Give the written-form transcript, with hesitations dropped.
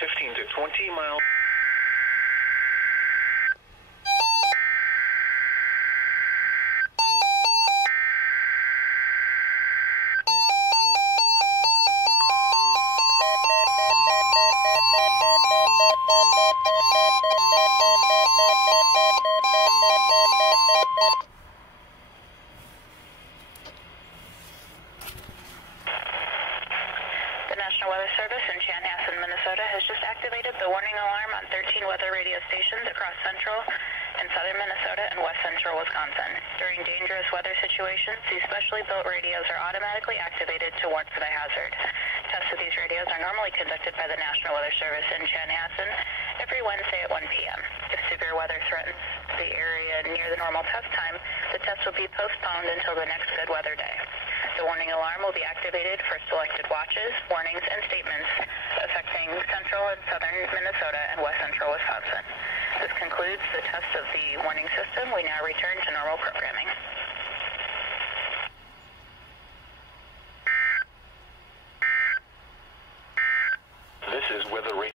15 to 20 miles. National Weather Service in Chanhassen, Minnesota has just activated the warning alarm on 13 weather radio stations across central and southern Minnesota and west central Wisconsin. During dangerous weather situations, these specially built radios are automatically activated to warn of a hazard. Tests of these radios are normally conducted by the National Weather Service in Chanhassen every Wednesday at 1 p.m. If severe weather threatens the area near the normal test time, the test will be postponed until the next good weather day. The warning alarm will be activated for selected watches, warnings, and statements affecting central and southern Minnesota and west central Wisconsin. This concludes the test of the warning system. We now return to normal programming. This is Weather Radio.